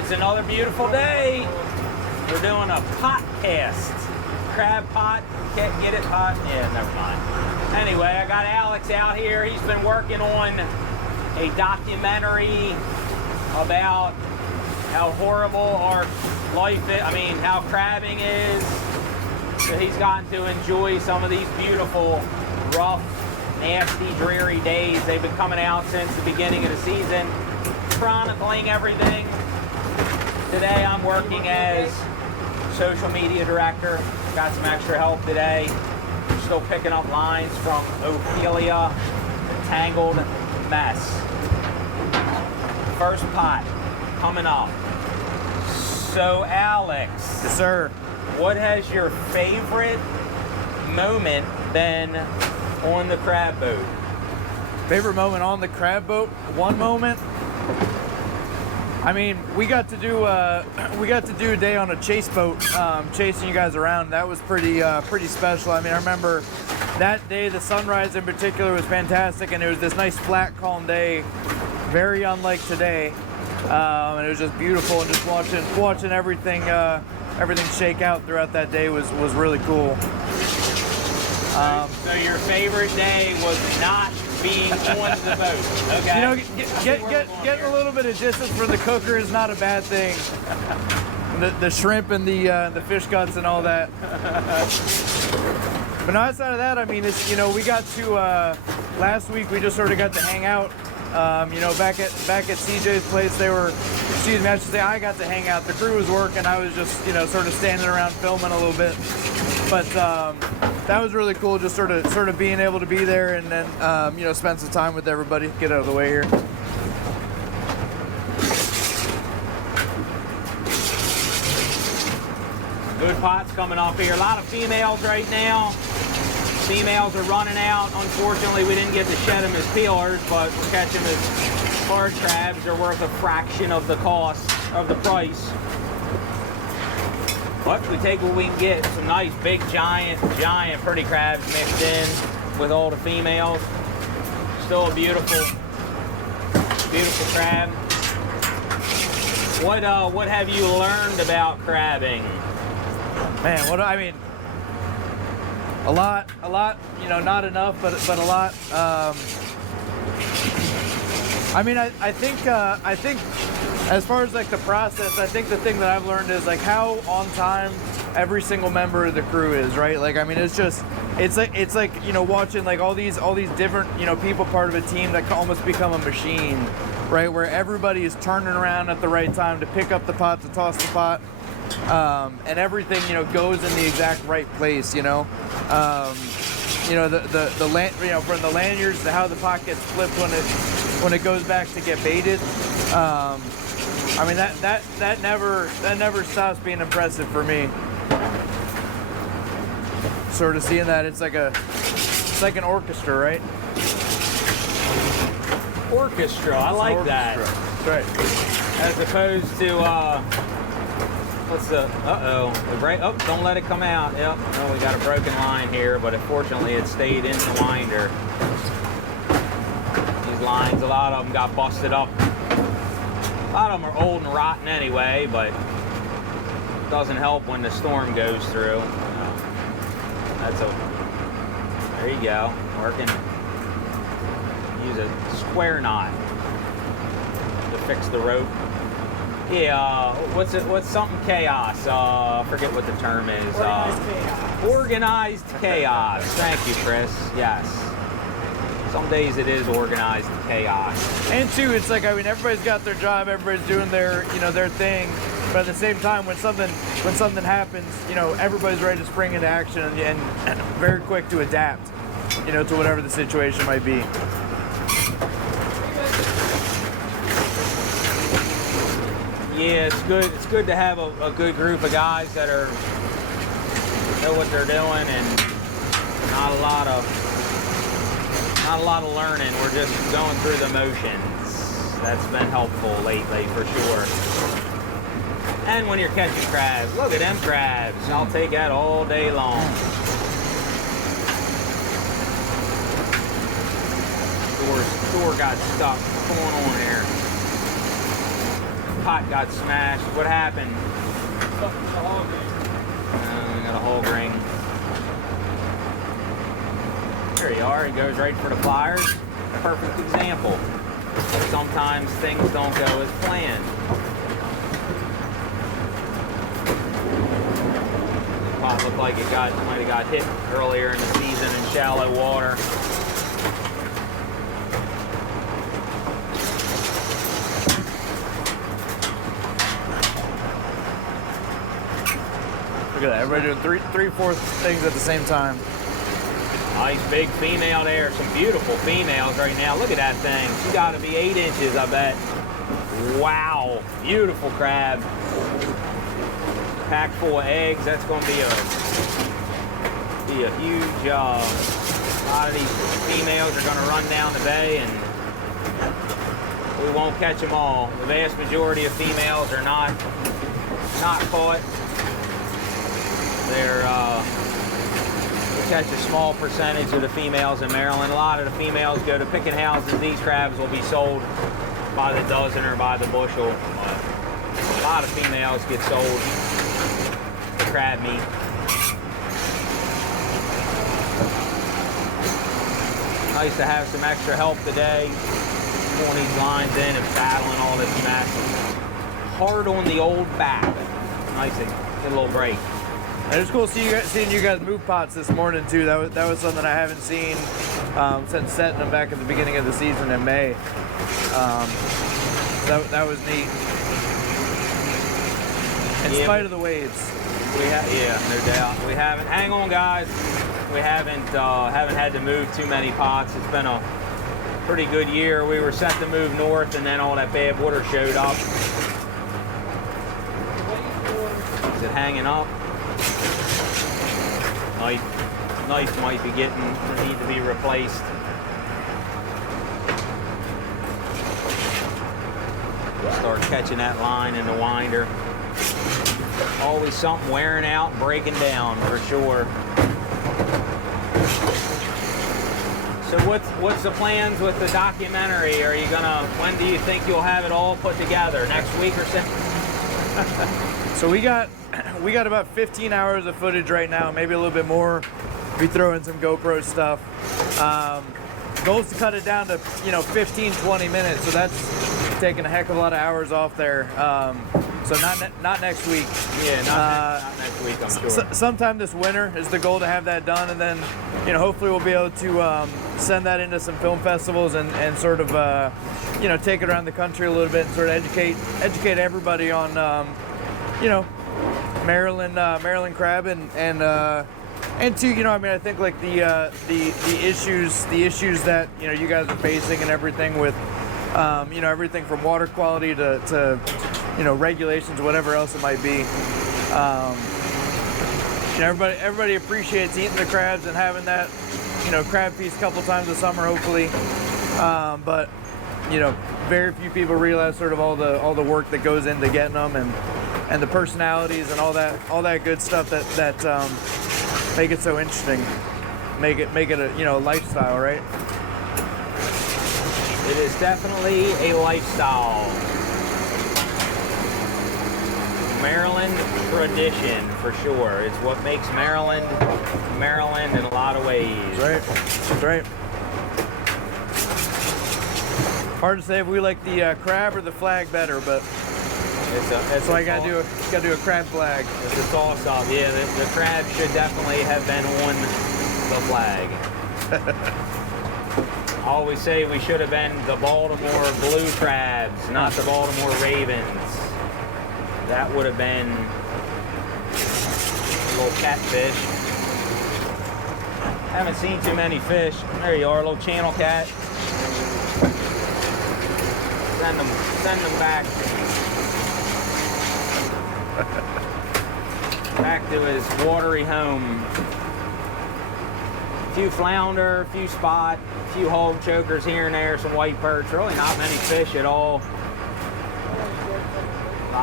it's another beautiful day. We're doing a pot cast. Crab pot, can't get it pot? Yeah, never mind. Anyway, I got Alex out here. He's been working on a documentary about how horrible our life is, how crabbing is. So he's gotten to enjoy some of these beautiful, rough, nasty, dreary days. They've been coming out since the beginning of the season, chronicling everything. Today I'm working as social media director. Got some extra help today. Still picking up lines from Ophelia, Tangled Mess. First pot coming up. So Alex. Yes, sir. What has your favorite moment been on the crab boat? Favorite moment on the crab boat? One moment. We got to do a day on a chase boat, chasing you guys around. That was pretty special. I remember that day, the sunrise in particular was fantastic, and it was this nice flat, calm day, very unlike today. And it was just beautiful, and just watching everything shake out throughout that day was really cool. So your favorite day was not being on the boat. Okay. Getting a little bit of distance from the cooker is not a bad thing. The shrimp and the fish guts and all that. But no, outside of that, it's, we got to last week. We just sort of got to hang out. Back at CJ's place, I got to hang out. The crew was working. I was just, sort of standing around filming a little bit. But that was really cool, just sort of being able to be there and then, spend some time with everybody. Get out of the way here. Good pots coming up here. A lot of females right now. Females are running out. Unfortunately, we didn't get to shed them as peelers, but we're catching them as hard crabs. They're worth a fraction of the cost of the price. But we take what we can get. Some nice, big, giant, pretty crabs mixed in with all the females. Still a beautiful crab. What have you learned about crabbing? Man, a lot, not enough, but a lot. I think as far as the process, I think the thing that I've learned is how on time every single member of the crew is, right? It's like watching all these different people part of a team that almost become a machine, right? Where everybody is turning around at the right time to pick up the pot, to toss the pot. And everything goes in the exact right place. The from the lanyards to how the pot gets flipped when it goes back to get baited. That never stops being impressive for me. Sort of seeing that it's like an orchestra, right? Orchestra, I like that. That's right. As opposed to what's the, don't let it come out. Yep, we got a broken line here, but unfortunately it stayed in the winder. These lines, a lot of them got busted up. A lot of them are old and rotten anyway, but it doesn't help when the storm goes through. There you go, working. Use a square knot to fix the rope. Yeah, what's something chaos? I forget what the term is. Organized chaos. Thank you, Chris. Yes. Some days it is organized chaos. And two, it's everybody's got their job, everybody's doing their their thing, but at the same time, when something happens, everybody's ready to spring into action and very quick to adapt, to whatever the situation might be. Yeah, it's good. It's good to have a good group of guys that know what they're doing, and not a lot of learning. We're just going through the motions. That's been helpful lately for sure. And when you're catching crabs, look at them crabs. I'll take that all day long. Door got stuck. What's going on here? pot got smashed. What happened? We got a hog ring. There you are. He goes right for the pliers. Perfect example. Sometimes things don't go as planned. The pot looked like it might have got hit earlier in the season in shallow water. Look at that. Everybody doing three-fourths things at the same time. Nice big female there. Some beautiful females right now. Look at that thing. She got to be 8 inches, I bet. Wow. Beautiful crab. Packed full of eggs. That's going to be a huge job. A lot of these females are going to run down the bay, and we won't catch them all. The vast majority of females are not caught. They're catch a small percentage of the females in Maryland. A lot of the females go to picking houses. These crabs will be sold by the dozen or by the bushel. A lot of females get sold for crab meat. Nice to have some extra help today. Pulling these lines in and battling all this mess. Hard on the old back. Nice to get a little break. And it was cool seeing you guys move pots this morning too. That was something I haven't seen since setting them back at the beginning of the season in May. That was neat. In spite of the waves. Yeah, no doubt. We haven't. Hang on, guys. We haven't had to move too many pots. It's been a pretty good year. We were set to move north, and then all that bad water showed up. Is it hanging up? Knife might be need to be replaced. Start catching that line in the winder. Always something wearing out, breaking down for sure. So what's the plans with the documentary? Are you when do you think you'll have it all put together? Next week or so? So we got about 15 hours of footage right now, maybe a little bit more. We throw in some GoPro stuff. Goal is to cut it down to 15, 20 minutes. So that's taking a heck of a lot of hours off there. So not next week. Yeah, not next week, I'm sure. Sometime this winter is the goal to have that done, and then hopefully we'll be able to send that into some film festivals and sort of take it around the country a little bit and sort of educate everybody on Maryland crab and too, I think like the issues that you guys are facing and everything with everything from water quality to regulations, whatever else it might be. Everybody appreciates eating the crabs and having that crab feast a couple times a summer, hopefully. But very few people realize sort of all the work that goes into getting them and the personalities and all that good stuff that make it so interesting, make it a lifestyle, right? It is definitely a lifestyle. Maryland tradition for sure. It's what makes Maryland in a lot of ways. That's right. Hard to say if we like the crab or the flag better, but so I gotta do a crab flag. It's a toss-up. Yeah, the crab should definitely have been on the flag. I always say we should have been the Baltimore Blue Crabs, not the Baltimore Ravens. That would have been a little catfish. Haven't seen too many fish. There you are, a little channel cat. Send them back. Back to his watery home. A few flounder, a few spot, a few hog chokers here and there, some white perch. Really not many fish at all. A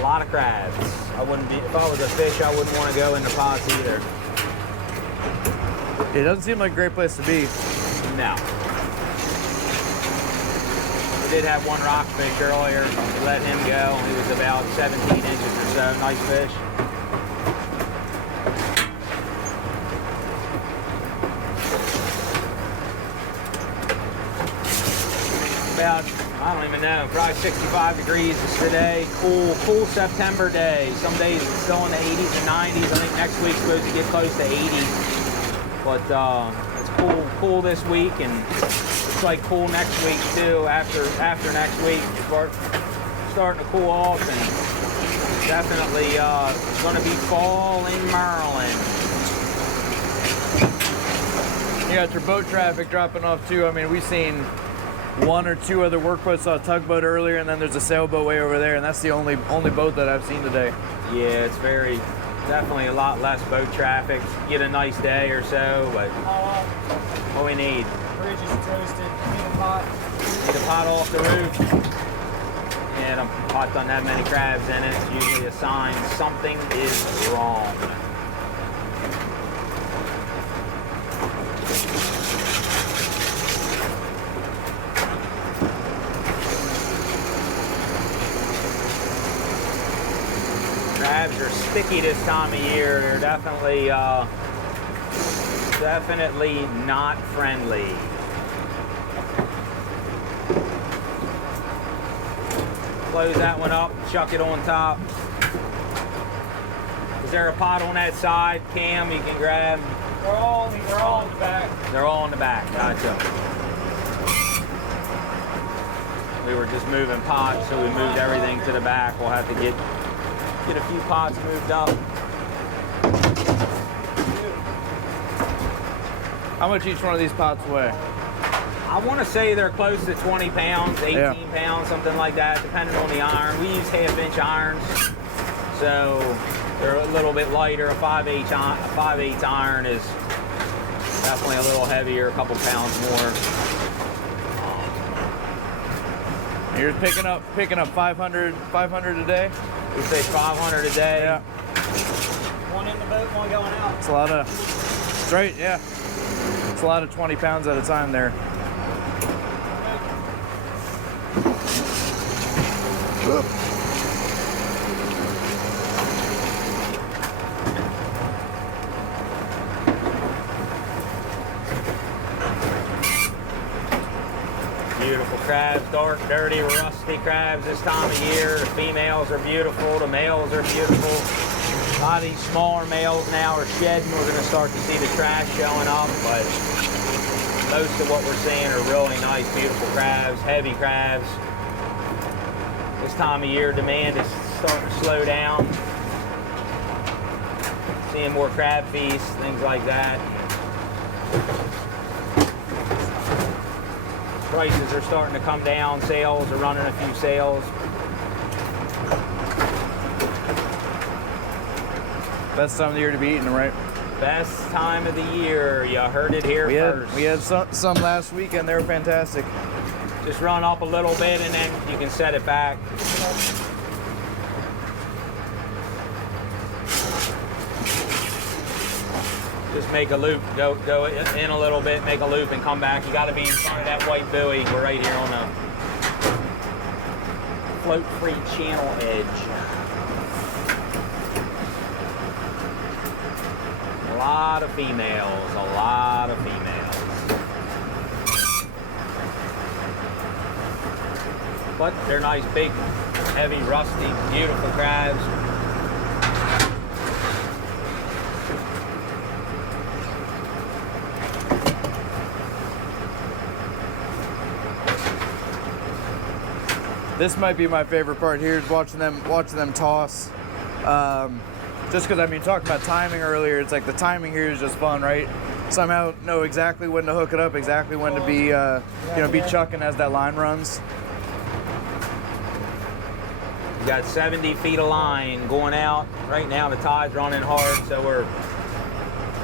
lot of crabs. If I was a fish, I wouldn't want to go in the pots either. It doesn't seem like a great place to be. No. We did have one rockfish earlier. We let him go. He was about 17 inches or so. Nice fish. About, I don't even know, probably 65 degrees today. Cool September day. Some days it's still in the 80s and 90s. I think next week's supposed to get close to 80. But it's cool this week, and it's like cool next week too. After next week, starting to cool off, and definitely it's going to be fall in Maryland. You got your boat traffic dropping off too. I mean, we've seen one or two other work boats. Saw a tugboat earlier, and then there's a sailboat way over there, and that's the only boat that I've seen today. Yeah, it's definitely a lot less boat traffic. Get a nice day or so, but what we need. Bridge is toasted. Need a pot. Need a pot off the roof. And a pot doesn't have many crabs in it. It's usually a sign something is wrong. Crabs are sticky this time of year. They're definitely not friendly. Close that one up, chuck it on top. Is there a pot on that side, Cam, you can grab? They're all in the back. They're all in the back, gotcha. We were just moving pots, so we moved everything to the back. We'll have to get a few pots moved up. How much each one of these pots weigh? I want to say they're close to 20 pounds, 18 pounds, something like that, depending on the iron. We use 1/2-inch irons, so they're a little bit lighter. A 5/8 iron is definitely a little heavier, a couple pounds more. You're picking up 500 a day? We say 500 a day. Yeah. One in the boat, one going out. It's a lot of, straight, yeah. It's a lot of 20 pounds at a time there. Beautiful crabs, dark, dirty, rusty crabs this time of year. The females are beautiful, the males are beautiful. A lot of these smaller males now are shedding. We're going to start to see the trash showing up, but most of what we're seeing are really nice, beautiful crabs, heavy crabs. This time of year, demand is starting to slow down. Seeing more crab feasts, things like that. Prices are starting to come down. Sales are running a few sales. Best time of the year to be eating, right? Best time of the year. You heard it here first. We had some last week, and they were fantastic. Just run up a little bit, and then you can set it back. Just make a loop, go in a little bit, make a loop, and come back. You got to be in front of that white buoy. We're right here on the float-free channel edge. A lot of females, a lot of females. But they're nice, big, heavy, rusty, beautiful crabs. This might be my favorite part here is watching them toss. Just because, I mean, talking about timing earlier, it's like the timing here is just fun, right? Somehow know exactly when to hook it up, exactly when to be, be chucking as that line runs. We got 70 feet of line going out. Right now the tide's running hard, so we're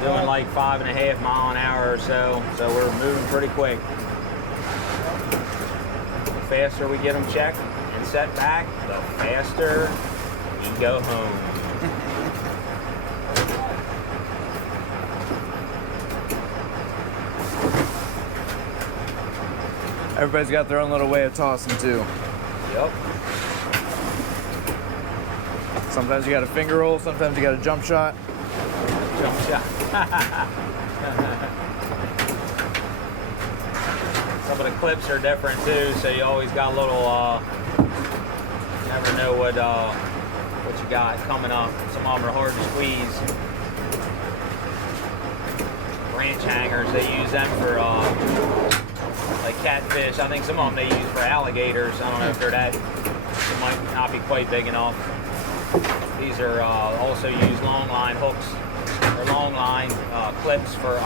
doing like 5.5 mile an hour or so. So we're moving pretty quick. The faster we get them checked and set back, the faster we go home. Everybody's got their own little way of tossing too. Yep. Sometimes you got a finger roll, sometimes you got a jump shot. Jump shot. Some of the clips are different too, so you always got a little. Never know what you got coming up. Some of them are hard to squeeze. Branch hangers, they use them for like catfish. I think some of them they use for alligators. I don't know if they're that. It might not be quite big enough. These are also use long line hooks or long line clips for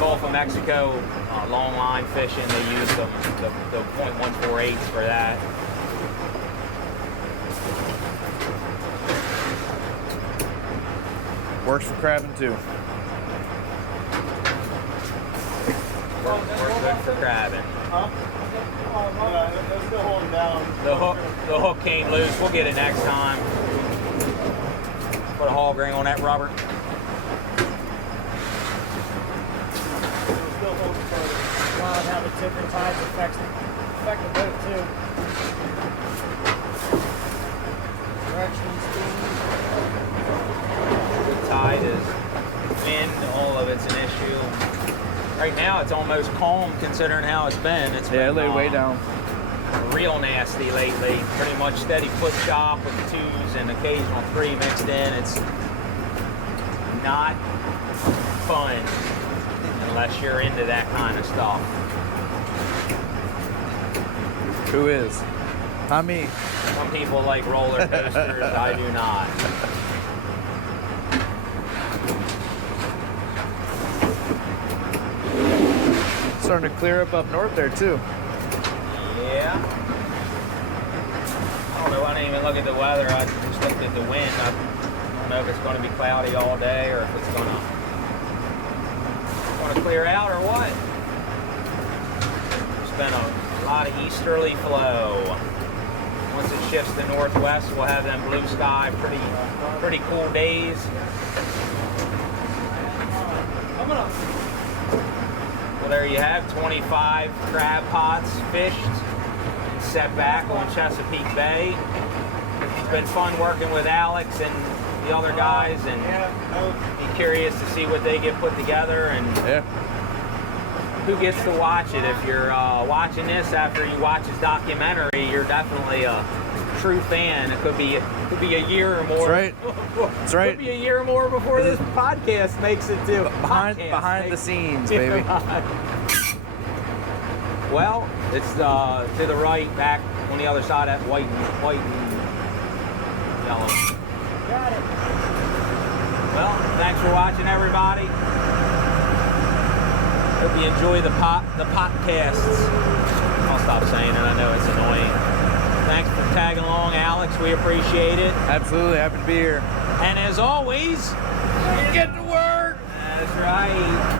Gulf of Mexico long line fishing. They use the .148s for that. Works for crabbing too. Works good for crabbing. Huh? They're still holding down. The hook came loose. We'll get it next time. Put a hog ring on that rubber. Still holding further. Wow, how the tip and tides affect the boat too. Direction, speed. The tide is wind. All of it's an issue. Right now, it's almost calm considering how it's been. It's been, lay way down. Real nasty lately. Pretty much steady foot chop with the 2s and occasional 3 mixed in. It's not fun unless you're into that kind of stuff. Who is? Not me. Some people like roller coasters. I do not. Starting to clear up north there too. Yeah. I don't know. I didn't even look at the weather. I just looked at the wind. I don't know if it's going to be cloudy all day or if it's going to clear out or what. There's been a lot of easterly flow. Once it shifts to northwest, we'll have them blue sky, pretty cool days. Well, there you have 25 crab pots fished and set back on Chesapeake Bay. It's been fun working with Alex and the other guys, and be curious to see what they get put together and who gets to watch it. If you're watching this after you watch his documentary, you're definitely a true fan. It could be a year or more. That's right. That's right. Could be a year or more before this podcast makes it to behind the scenes, baby. Well, it's to the right, back on the other side, that white and yellow. Got it. Well, thanks for watching, everybody. Hope you enjoy the podcasts. I'll stop saying it. I know it's annoying. Thanks for tagging along, Alex. We appreciate it. Absolutely. Happy to be here. And as always, Get to work. that's right.